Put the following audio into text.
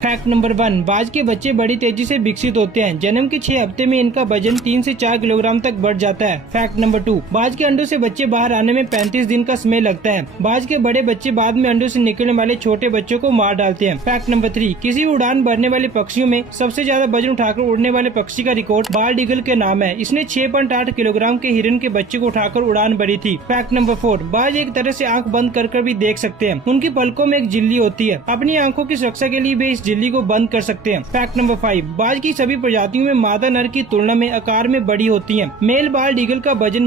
Fact number 1, बाज के बच्चे बड़ी तेजी से विकसित होते हैं। जन्म के 6 हफ्ते में इनका वजन 3 से 4 किलोग्राम तक बढ़ जाता है। फैक्ट नंबर 2, बाज के अंडों से बच्चे बाहर आने में 35 दिन का समय लगता है। बाज के बड़े बच्चे बाद में अंडों से निकलने वाले छोटे बच्चों को मार डालते हैं। फैक्ट नंबर 3, किसी भी उड़ान भरने वाले पक्षियों में सबसे ज्यादा वजन उठाकर उड़ने वाले पक्षी का रिकॉर्ड बाल्ड ईगल के नाम है। इसने 6.8 किलोग्राम के हिरन के बच्चे को उठाकर उड़ान भरी थी। फैक्ट नंबर 4, बाज एक तरह से आंख बंद कर भी देख सकते हैं। उनकी पलकों में एक झिल्ली होती है। अपनी आंखों की सुरक्षा के लिए वे इस झिल्ली को बंद कर सकते हैं। फैक्ट नंबर 5, बाज की सभी प्रजातियों में मादा नर की तुलना में आकार में बड़ी होती है। मेल बाल्ड ईगल का वजन